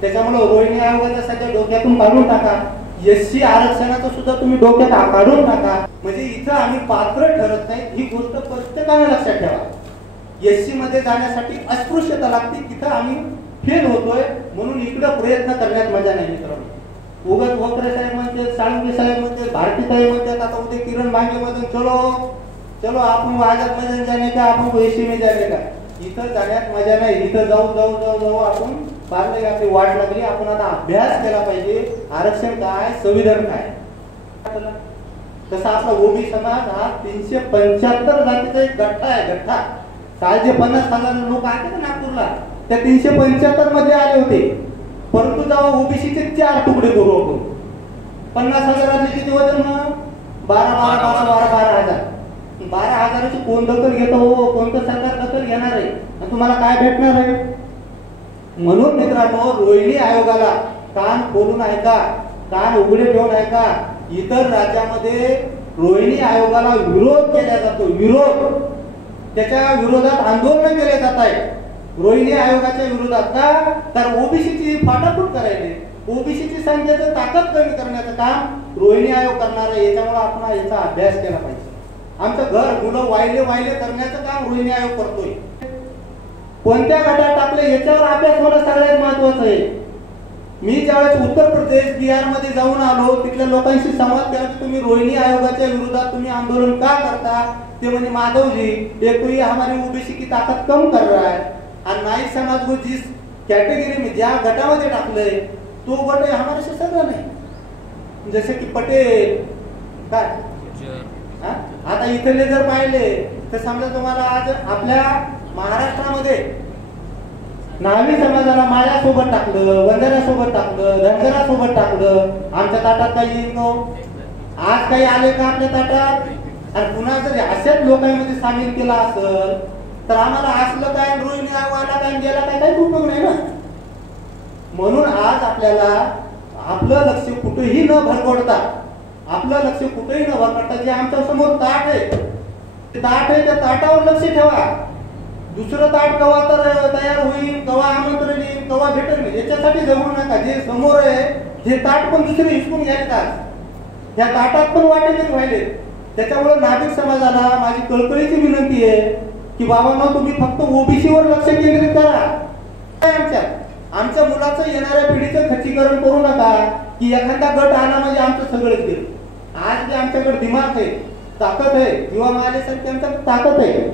त्याच्यामुळे रोहिणी आयोगाचा सध्या डोक्यातून काढून टाका. एससी आरक्षणाचं सुद्धा तुम्ही डोक्यात काढून टाका. म्हणजे इथं आम्ही पात्र ठरत नाही ही गोष्ट प्रत्येकाने लक्षात ठेवा. एससी मध्ये जाण्यासाठी अस्पृश्यता लागते, तिथं आम्ही फेल होतोय म्हणून इकडे प्रयत्न करण्यात मजा नाही मित्रांनो. उगत वक्रे साहेब म्हणते, साळुंके साहेब म्हणते, भारती साहेब म्हणतात, आता उद्या किरण भांगे मधून चलो चलो आपण आझाद मैदान जाणे का, आपण एससी में जाणे का. इथं जाण्यात मजा नाही. इथं जाऊ जाऊ जाऊ जाऊ आपण पारले आपली वाट लागली. आपण आता अभ्यास केला पाहिजे. आरक्षण काय, संविधान काय. तसा आपला ओबी समाज हा 375 जातीचा एक गठ्ठा आहे. गठ्ठा काल जे 50,000 लोक आले ना नागपूरला, त्या 375 मध्ये आले होते. परंतु जेव्हा ओबीसीचे 4 तुकडे करू आपण, 50,000 किती वजन मग 12,000. 12,000ची कोण दखल घेतो हो, कोणतं सरकार दखल घेणार आहे आणि तुम्हाला काय भेटणार आहे. म्हणून मित्रांनो, रोहिणी आयोगाला कान खोलून ऐका, कान उघडे ठेवून ऐका. इतर राज्यामध्ये रोहिणी आयोगाला विरोध केला जातो, विरोध, त्याच्या विरोधात आंदोलन केले जात आहे रोहिणी आयोगाच्या विरोधात. का तर ओबीसीची फाटाफूट करायची, ओबीसीची संख्येची ताकद कमी करण्याचं काम रोहिणी आयोग करणार आहे. याच्यामुळे आपण याचा अभ्यास केला पाहिजे. आमचं घर मुलं वाहिले करण्याचं काम रोहिणी आयोग करतोय. कोणत्या गटात टाकले याच्यावर अभ्यास होणं सगळ्यात महत्वाचं आहे. मी ज्यावेळेस उत्तर प्रदेश बिहार मध्ये जाऊन आलो, तिथल्या लोकांशी संवाद केला की तुम्ही रोहिणी आयोगाच्या विरोधात तुम्ही आंदोलन का करता. ते म्हणजे माधव जी, एक तो ये हमारी ओबीसी की ताकत कम कर रहा है. और नाइक समाज को जिस कैटेगरी में ज्या गटामध्ये टाकलंय तो गट हमारे से सगळं नाही. जसे की पटेल काय आता इथले जर पाहिले तर समजा तुम्हाला आज आपल्या महाराष्ट्रामध्ये नावी समाजाला माया सोबत टाकलं, वंजारा सोबत टाकलं, धनगरा सोबत टाकलं. आमच्या ताटात काही येईल आज काही आले का आपल्या ताटात. आणि पुन्हा जर अशाच लोकांमध्ये सामील केला असेल तर आम्हाला असलं काय, रोहिणी आयोगाला काय गेला काय, काही उपयोग नाही ना. म्हणून आज आपल्याला आपलं लक्ष कुठेही न भरकटता, आपलं लक्ष कुठेही न भरकटता, जे आमच्या समोर ताट आहे ते ताट आहे, त्या ताटावर लक्ष ठेवा. दुसरं ताट कवा तर तयार होईल, कवा आमंत्रण येईल, कवा भेटेल, याच्यासाठी जमू नका. जे समोर आहे हे ताट पण दुसरे हिसकून घ्यायला, त्या ताटात पण वाटेल व्हायले. त्याच्यामुळे नागरिक समाजाला माझी कळकळीची विनंती आहे की बाबांनो, तुम्ही फक्त ओबीसीवर लक्ष केंद्रित करा. आमच्या मुलाचं येणाऱ्या पिढीचं खच्चीकरण करू नका की एखादा गट आला म्हणजे आमचं सगळंच गेलं. आज जे आमच्याकडे दिमाग आहे, ताकद आहे, युवा महालेसारखी आमच्याकडे ताकद आहे.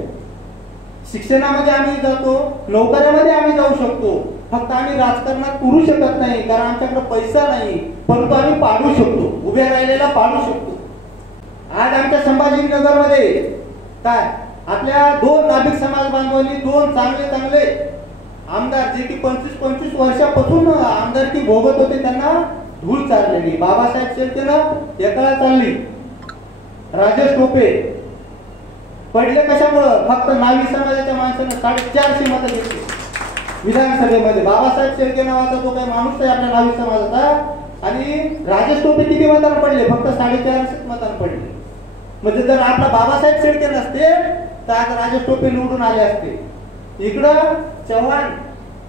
शिक्षणामध्ये आम्ही जातो, नोकऱ्यामध्ये आम्ही जाऊ शकतो. फक्त आम्ही राजकारणात पुरू शकत नाही कारण आमच्याकडे पैसा नाही, परंतु आम्ही पाडू शकतो, उभ्या राहिलेला पाडू शकतो. आज आमच्या संभाजीनगरमध्ये काय आपल्या 2 नाभिक समाज बांधवांनी 2 चांगले आमदार जे की 25 वर्षापासून आमदारकी भोगत होते, त्यांना धूळ चाललेली. बाबासाहेब शेळकेला एकाला चालली, राजेश टोपे पडले कशामुळं, फक्त नावी समाजाच्या माणसाने 450 मतं घेतली विधानसभेमध्ये. बाबासाहेब शेळके नावाचा जो काही माणूस आहे आपल्या नावी समाजाचा, आणि राजेश टोपे किती मतांना पडले, फक्त 450 मतांना पडले. म्हणजे जर आपला बाबासाहेब शेळके नसते तर आज राजेश टोपे निवडून आले असते. इकडं चव्हाण,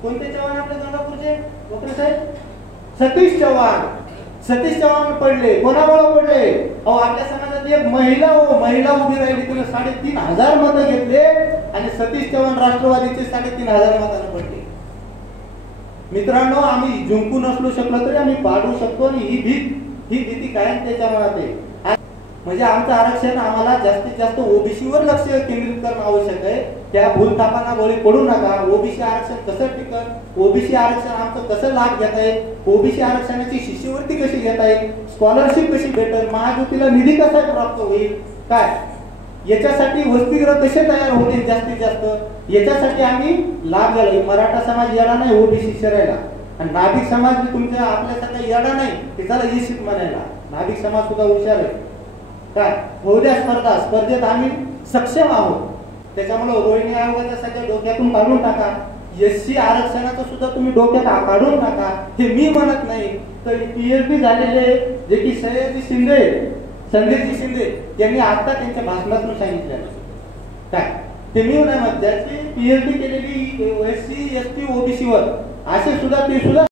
कोणते चव्हाण आपल्या गंगापूरचे वक्रे साहेब, सतीश चव्हाण पडले. कोणामुळे पडले, अहो आपल्या समाजात एक महिला उभी राहिली, तिने 3,500 मतं घेतले आणि सतीश चव्हाण राष्ट्रवादीचे 3,500 मतांना पडले. मित्रांनो, आम्ही जिंकू नसलो शकलो तरी आम्ही पाडू शकतो आणि ही भीती कायम त्याच्या मनात आहे. म्हणजे आमचं आरक्षण आम्हाला जास्तीत जास्त ओबीसीवर लक्ष केंद्रित करणं आवश्यक आहे. त्या भूलथापांना बळी पडू नका. ओबीसी आरक्षण कसं टिकल, ओबीसी आरक्षण आमचं कसं लाभ घेता येईल, ओबीसी आरक्षणाची शिष्यवृत्ती कशी घेता येईल, स्कॉलरशिप कशी भेटेल, महाज्योतीला निधी कसा प्राप्त होईल, काय याच्यासाठी वसतिगृह कसे तयार होतील जास्तीत जास्त, याच्यासाठी आम्ही लाभ घ्यायला. मराठा समाज येणार नाही ओबीसी शरायला, आणि नाभिक समाज तुमच्या आपल्यासारखा येणार नाही ते त्याला येशीत म्हणायला. नाभिक समाज सुद्धा हुशार आहे. काय होऊ द्या स्पर्धेत आम्ही सक्षम आहोत. त्याच्यामुळे रोहिणी आयोगाच्या सध्या डोक्यातून काढून टाका. एससी आरक्षणाचं सुद्धा तुम्ही डोक्यात काढून टाका. हे मी म्हणत नाही, तर पीएचडी झालेले जे की संजयजी शिंदे यांनी आता त्यांच्या भाषणातून सांगितलं. काय ते मी नाही म्हणत, ज्याची पीएचडी केलेली एससी एसटी ओबीसीवर असे सुद्धा ते सुद्धा